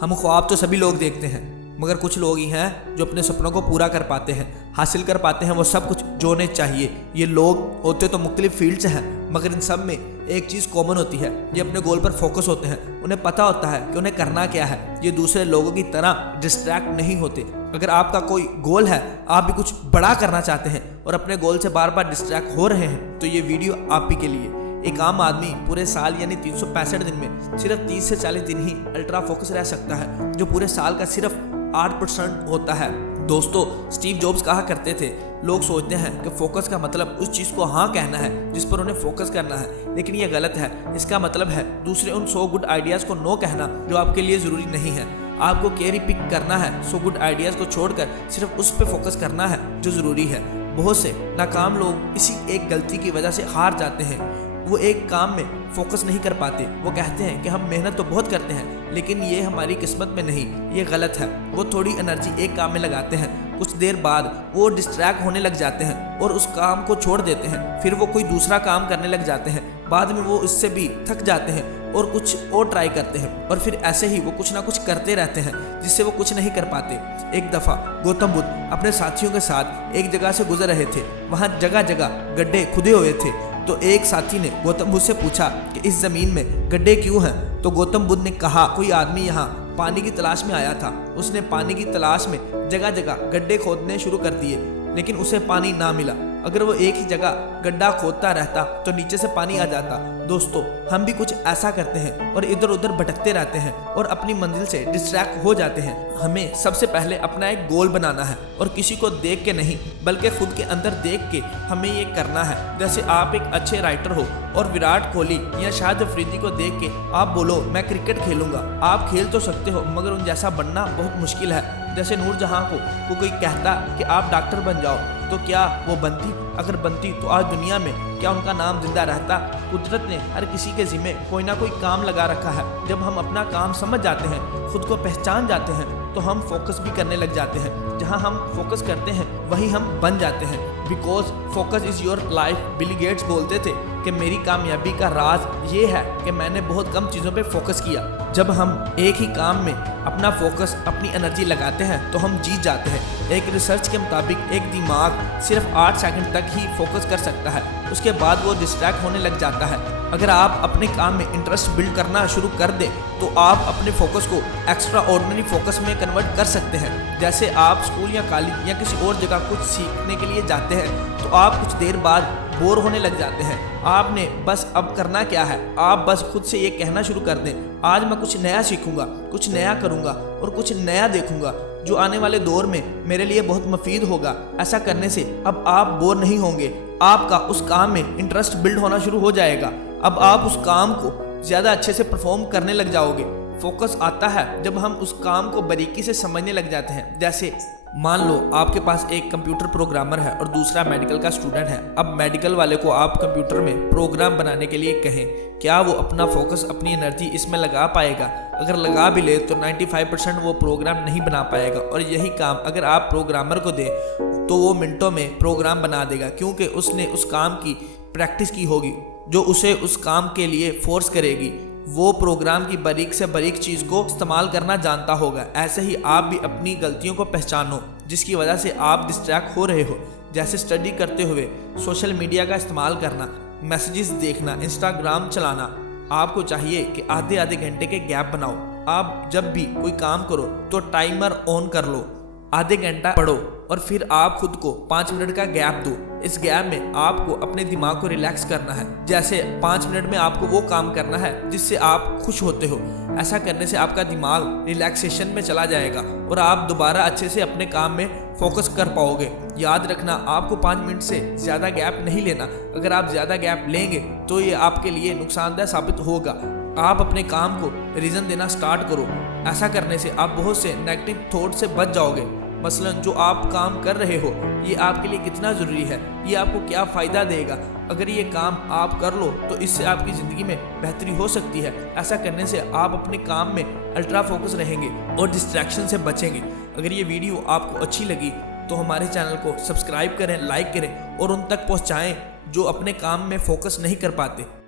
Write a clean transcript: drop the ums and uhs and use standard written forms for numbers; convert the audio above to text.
हम ख्वाब तो सभी लोग देखते हैं, मगर कुछ लोग ही हैं जो अपने सपनों को पूरा कर पाते हैं, हासिल कर पाते हैं वो सब कुछ जो उन्हें चाहिए। ये लोग होते तो मुख्तलिफ फील्ड से हैं, मगर इन सब में एक चीज़ कॉमन होती है, ये अपने गोल पर फोकस होते हैं। उन्हें पता होता है कि उन्हें करना क्या है। ये दूसरे लोगों की तरह डिस्ट्रैक्ट नहीं होते। अगर आपका कोई गोल है, आप भी कुछ बड़ा करना चाहते हैं और अपने गोल से बार बार डिस्ट्रैक्ट हो रहे हैं, तो ये वीडियो आप ही के लिए। एक आम आदमी पूरे साल यानी 365 दिन में सिर्फ 30 से 40 दिन ही अल्ट्रा फोकस रह सकता है, जो पूरे साल का सिर्फ 8% होता है। दोस्तों, स्टीव जॉब्स कहा करते थे, लोग सोचते हैं कि फोकस का मतलब उस चीज़ को हाँ कहना है जिस पर उन्हें फोकस करना है, लेकिन ये गलत है। इसका मतलब है दूसरे उन 100 गुड आइडियाज़ को नो कहना जो आपके लिए ज़रूरी नहीं है। आपको कैरी पिक करना है, 100 गुड आइडियाज़ को छोड़कर सिर्फ उस पर फोकस करना है जो ज़रूरी है। बहुत से नाकाम लोग इसी एक गलती की वजह से हार जाते हैं। वो एक काम में फोकस नहीं कर पाते। वो कहते हैं कि हम मेहनत तो बहुत करते हैं, लेकिन ये हमारी किस्मत में नहीं। ये गलत है। वो थोड़ी एनर्जी एक काम में लगाते हैं, कुछ देर बाद वो डिस्ट्रैक्ट होने लग जाते हैं और उस काम को छोड़ देते हैं। फिर वो कोई दूसरा काम करने लग जाते हैं। बाद में वो इससे भी थक जाते हैं और कुछ और ट्राई करते हैं, और फिर ऐसे ही वो कुछ ना कुछ करते रहते हैं जिससे वो कुछ नहीं कर पाते। एक दफ़ा गौतम बुद्ध अपने साथियों के साथ एक जगह से गुजर रहे थे। वहाँ जगह जगह गड्ढे खुदे हुए थे। तो एक साथी ने गौतम बुद्ध से पूछा कि इस ज़मीन में गड्ढे क्यों हैं? तो गौतम बुद्ध ने कहा, कोई आदमी यहाँ पानी की तलाश में आया था। उसने पानी की तलाश में जगह जगह गड्ढे खोदने शुरू कर दिए, लेकिन उसे पानी ना मिला। अगर वो एक ही जगह गड्ढा खोदता रहता तो नीचे से पानी आ जाता। दोस्तों, हम भी कुछ ऐसा करते हैं और इधर उधर भटकते रहते हैं और अपनी मंजिल से डिस्ट्रैक्ट हो जाते हैं। हमें सबसे पहले अपना एक गोल बनाना है, और किसी को देख के नहीं बल्कि खुद के अंदर देख के हमें ये करना है। जैसे आप एक अच्छे राइटर हो और विराट कोहली या शाहिद अफरीदी को देख के आप बोलो मैं क्रिकेट खेलूंगा। आप खेल तो सकते हो, मगर उन जैसा बनना बहुत मुश्किल है। जैसे नूरजहां को कोई कहता कि आप डॉक्टर बन जाओ, तो क्या वो बनती? अगर बनती तो आज दुनिया में क्या उनका नाम जिंदा रहता? कुदरत ने हर किसी के जिम्मे कोई ना कोई काम लगा रखा है। जब हम अपना काम समझ जाते हैं, खुद को पहचान जाते हैं, तो हम फोकस भी करने लग जाते हैं। जहां हम फोकस करते हैं वहीं हम बन जाते हैं। Because focus is your life. Bill Gates बोलते थे कि मेरी कामयाबी का राज ये है कि मैंने बहुत कम चीज़ों पे फोकस किया। जब हम एक ही काम में अपना फोकस, अपनी एनर्जी लगाते हैं तो हम जीत जाते हैं। एक रिसर्च के मुताबिक एक दिमाग सिर्फ 8 सेकंड तक ही फोकस कर सकता है, उसके बाद वो डिस्ट्रैक्ट होने लग जाता है। अगर आप अपने काम में इंटरेस्ट बिल्ड करना शुरू कर दें तो आप अपने फोकस को एक्स्ट्रा ऑर्डिनरी फोकस में कन्वर्ट कर सकते हैं। जैसे आप स्कूल या कॉलेज या किसी और जगह कुछ सीखने के लिए जाते हैं तो आप कुछ देर बाद बोर होने लग जाते हैं। आपने बस अब करना क्या है, आप बस खुद से ये कहना शुरू कर दें, आज मैं कुछ नया सीखूंगा, कुछ नया करूंगा और कुछ नया देखूंगा जो आने वाले दौर में मेरे लिए बहुत मुफीद होगा। ऐसा करने से अब आप बोर नहीं होंगे। आपका उस काम में इंटरेस्ट बिल्ड होना शुरू हो जाएगा। अब आप उस काम को ज़्यादा अच्छे से परफॉर्म करने लग जाओगे। फोकस आता है जब हम उस काम को बारीकी से समझने लग जाते हैं। जैसे मान लो आपके पास एक कंप्यूटर प्रोग्रामर है और दूसरा मेडिकल का स्टूडेंट है। अब मेडिकल वाले को आप कंप्यूटर में प्रोग्राम बनाने के लिए कहें, क्या वो अपना फोकस, अपनी एनर्जी इसमें लगा पाएगा? अगर लगा भी ले तो 95% वो प्रोग्राम नहीं बना पाएगा। और यही काम अगर आप प्रोग्रामर को दें तो वो मिनटों में प्रोग्राम बना देगा, क्योंकि उसने उस काम की प्रैक्टिस की होगी जो उसे उस काम के लिए फोर्स करेगी। वो प्रोग्राम की बारीक से बारीक चीज़ को इस्तेमाल करना जानता होगा। ऐसे ही आप भी अपनी गलतियों को पहचानो जिसकी वजह से आप डिस्ट्रैक्ट हो रहे हो। जैसे स्टडी करते हुए सोशल मीडिया का इस्तेमाल करना, मैसेजेस देखना, इंस्टाग्राम चलाना। आपको चाहिए कि आधे आधे घंटे के गैप बनाओ। आप जब भी कोई काम करो तो टाइमर ऑन कर लो, आधे घंटा पढ़ो और फिर आप खुद को 5 मिनट का गैप दो। इस गैप में आपको अपने दिमाग को रिलैक्स करना है। जैसे 5 मिनट में आपको वो काम करना है जिससे आप खुश होते हो। ऐसा करने से आपका दिमाग रिलैक्सेशन में चला जाएगा और आप दोबारा अच्छे से अपने काम में फोकस कर पाओगे। याद रखना, आपको 5 मिनट से ज़्यादा गैप नहीं लेना। अगर आप ज़्यादा गैप लेंगे तो ये आपके लिए नुकसानदेह साबित होगा। आप अपने काम को रीज़न देना स्टार्ट करो। ऐसा करने से आप बहुत से नेगेटिव थॉट से बच जाओगे। मसलन जो आप काम कर रहे हो ये आपके लिए कितना ज़रूरी है, ये आपको क्या फ़ायदा देगा। अगर ये काम आप कर लो तो इससे आपकी ज़िंदगी में बेहतरी हो सकती है। ऐसा करने से आप अपने काम में अल्ट्रा फोकस रहेंगे और डिस्ट्रैक्शन से बचेंगे। अगर ये वीडियो आपको अच्छी लगी तो हमारे चैनल को सब्सक्राइब करें, लाइक करें और उन तक पहुँचाएँ जो अपने काम में फोकस नहीं कर पाते।